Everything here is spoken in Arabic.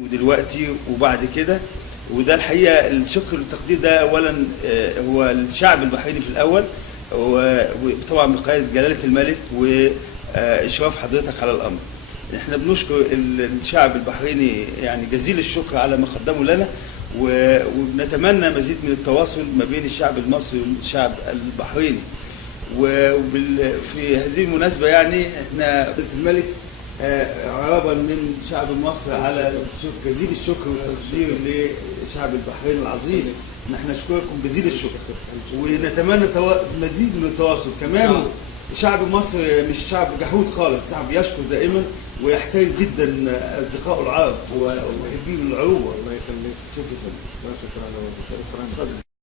ودلوقتي وبعد كده. وده الحقيقه الشكر والتقدير ده اولا هو الشعب البحريني في الاول، وطبعا بقياده جلاله الملك واشراف حضرتك على الامر. احنا بنشكر الشعب البحريني يعني جزيل الشكر على ما قدموا لنا، ونتمنى مزيد من التواصل ما بين الشعب المصري والشعب البحريني. وفي هذه المناسبه يعني احنا جلاله الملك عرابا من شعب مصر على جزيل الشكر والتقدير لشعب البحرين العظيم. نحن نشكركم جزيل الشكر ونتمنى مزيد من التواصل. كمان شعب مصر مش شعب جحود خالص، شعب يشكر دائما ويحترم جدا اصدقائه العرب ومحبين العروبه. الله يخليك. شكرا.